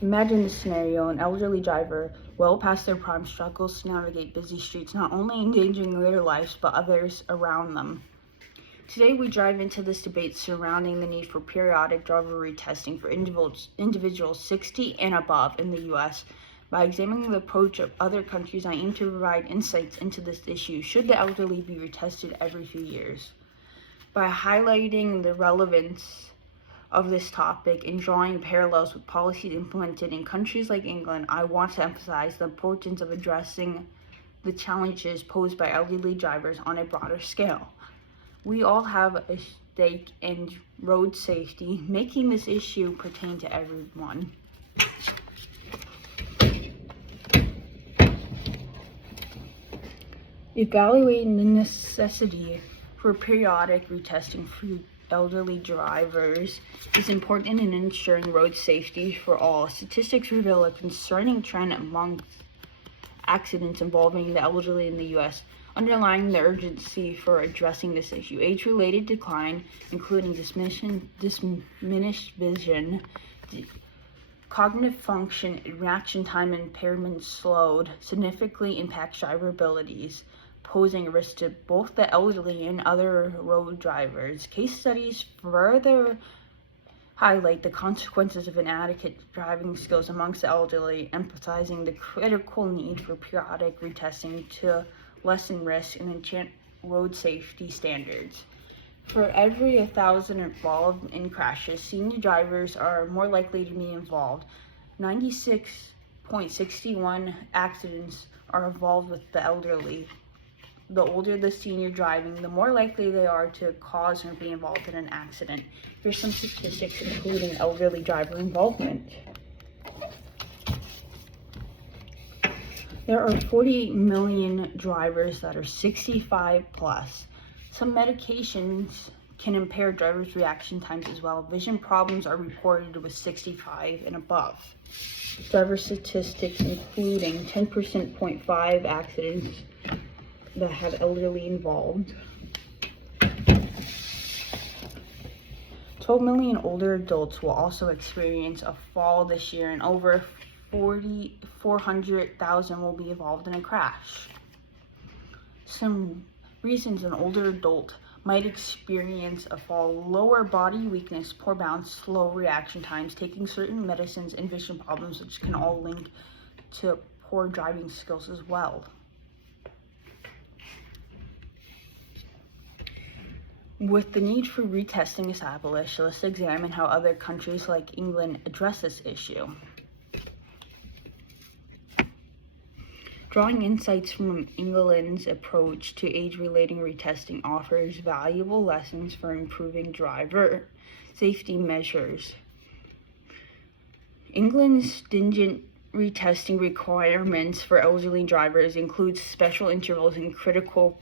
Imagine this scenario: an elderly driver, well past their prime, struggles to navigate busy streets, not only endangering their lives, but others around them. Today, we dive into this debate surrounding the need for periodic driver retesting for individuals 60 and above in the U.S. By examining the approach of other countries, I aim to provide insights into this issue. Should the elderly be retested every few years? By highlighting the relevance of this topic and drawing parallels with policies implemented in countries like England, I want to emphasize the importance of addressing the challenges posed by elderly drivers on a broader scale. We all have a stake in road safety, making this issue pertain to everyone. Evaluating the necessity for periodic retesting for elderly drivers is important in ensuring road safety for all. Statistics reveal a concerning trend among accidents involving the elderly in the U.S., underlying the urgency for addressing this issue. Age-related decline, including diminished vision, cognitive function, and reaction time impairment slowed, significantly impacts driver abilities, posing a risk to both the elderly and other road drivers. Case studies further highlight the consequences of inadequate driving skills amongst the elderly, emphasizing the critical need for periodic retesting to lessen risk and enhance road safety standards. For every 1,000 involved in crashes, senior drivers are more likely to be involved. 96.61 accidents are involved with the elderly. The older the senior driving, the more likely they are to cause or be involved in an accident. Here's some statistics including elderly driver involvement. There are 48 million drivers that are 65 plus. Some medications can impair drivers' reaction times as well. Vision problems are reported with 65 and above. Driver statistics including 10.5% accidents that have elderly involved. 12 million older adults will also experience a fall this year, and over 400,000 will be involved in a crash. Some reasons an older adult might experience a fall: lower body weakness, poor balance, slow reaction times, taking certain medicines, and vision problems, which can all link to poor driving skills as well. With the need for retesting established, let's examine how other countries like England address this issue. Drawing insights from England's approach to age-related retesting offers valuable lessons for improving driver safety measures. England's stringent retesting requirements for elderly drivers include special intervals and critical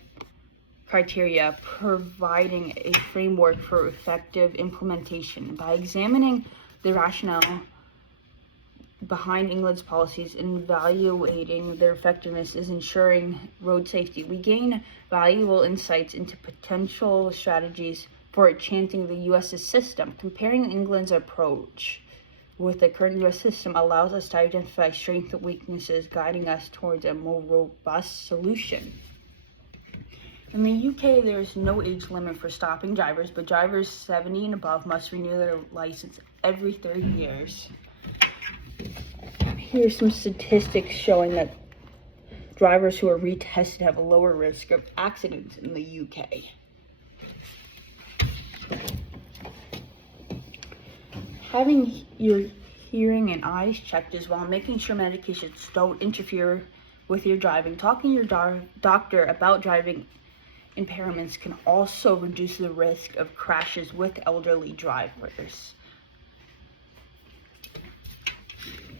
criteria, providing a framework for effective implementation. By examining the rationale behind England's policies and evaluating their effectiveness is ensuring road safety, we gain valuable insights into potential strategies for enhancing the U.S.'s system. Comparing England's approach with the current U.S. system allows us to identify strengths and weaknesses, guiding us towards a more robust solution. In the UK, there is no age limit for stopping drivers, but drivers 70 and above must renew their license every 30 years. Here are some statistics showing that drivers who are retested have a lower risk of accidents in the UK. Having your hearing and eyes checked as well, making sure medications don't interfere with your driving. Talking to your doctor about driving impairments can also reduce the risk of crashes with elderly drivers.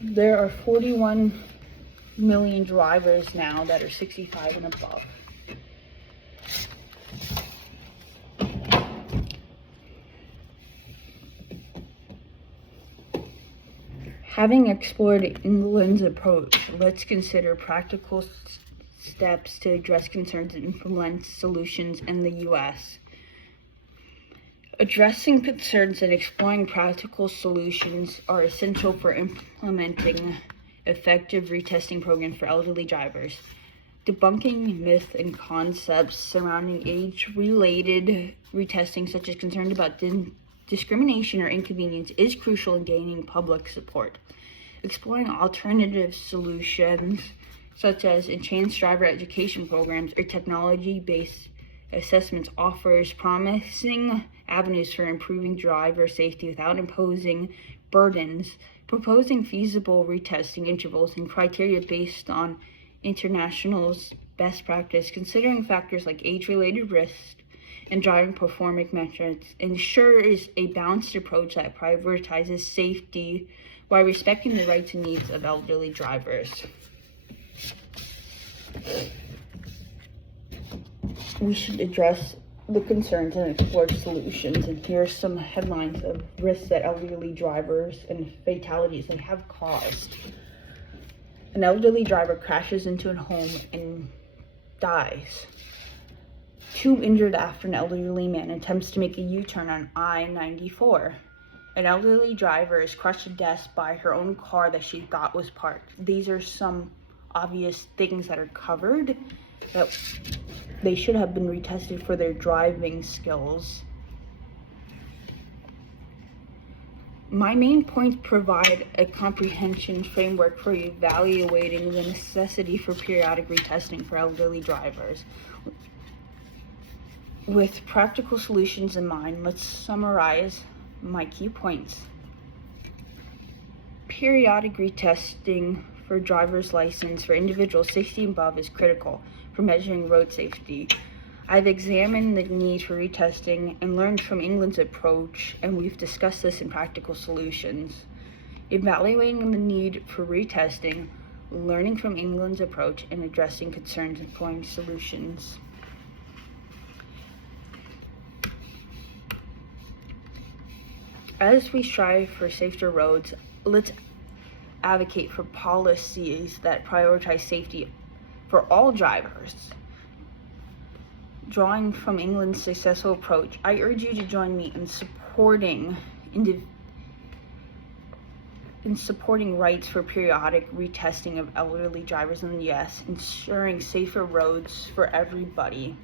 There are 41 million drivers now that are 65 and above. Having explored England's approach, let's consider practical steps to address concerns and implement solutions in the U.S. Addressing concerns and exploring practical solutions are essential for implementing effective retesting programs for elderly drivers. Debunking myths and concepts surrounding age-related retesting, such as concerns about discrimination or inconvenience, is crucial in gaining public support. Exploring alternative solutions, such as enhanced driver education programs or technology-based assessments, offers promising avenues for improving driver safety without imposing burdens. Proposing feasible retesting intervals and criteria based on international's best practice, considering factors like age-related risk and driving performance metrics, ensures a balanced approach that prioritizes safety while respecting the rights and needs of elderly drivers. We should address the concerns and explore solutions, and here are some headlines of risks that elderly drivers and fatalities they have caused. An elderly driver crashes into a home and dies. 2 injured after an elderly man attempts to make a U-turn on I-94. An elderly driver is crushed to death by her own car that she thought was parked. These are some obvious things that are covered that they should have been retested for their driving skills. My main points provide a comprehension framework for evaluating the necessity for periodic retesting for elderly drivers. With practical solutions in mind, let's summarize my key points. Periodic retesting for driver's license for individuals 60 and above is critical for measuring road safety. I've examined the need for retesting and learned from England's approach, and we've discussed this in practical solutions. Evaluating the need for retesting, learning from England's approach, and addressing concerns and employing solutions. As we strive for safer roads, let's advocate for policies that prioritize safety for all drivers. Drawing from England's successful approach, I urge you to join me in supporting rights for periodic retesting of elderly drivers in the US, ensuring safer roads for everybody.